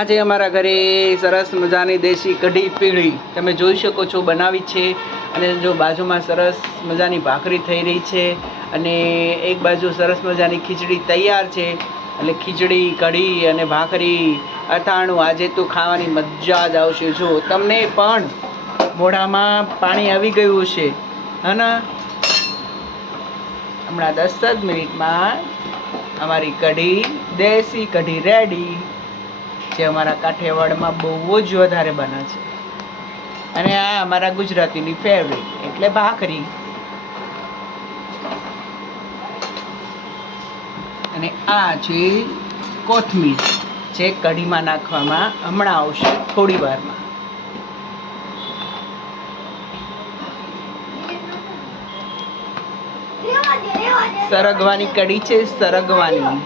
આજે અમારા ઘરે સરસ મજાની દેશી કઢી પીળી તમે જોઈ શકો છો બનાવી છે અને જો બાજુમાં સરસ મજાની ભાખરી થઈ રહી છે અને એક બાજુ સરસ મજાની ખીચડી તૈયાર છે એટલે ખીચડી કઢી અને ભાખરી અથાણું આજે તો ખાવાની મજા જ આવશે। જો તમને પણ મોઢામાં પાણી આવી ગયું છે હે, હમણાં 10 જ મિનિટમાં અમારી કઢી દેશી કઢી રેડી જે અમારા કાઠિયાવાડમાં બહુ જ વધારે બને છે અને આ અમારા ગુજરાતીની ફેવરિટ એટલે ભાખરી અને આ છે કોથમીર જે કઢીમાં નાખવામાં હમણાં આવશે થોડી વારમાં। સરગવાની કઢી છે, સરગવાની।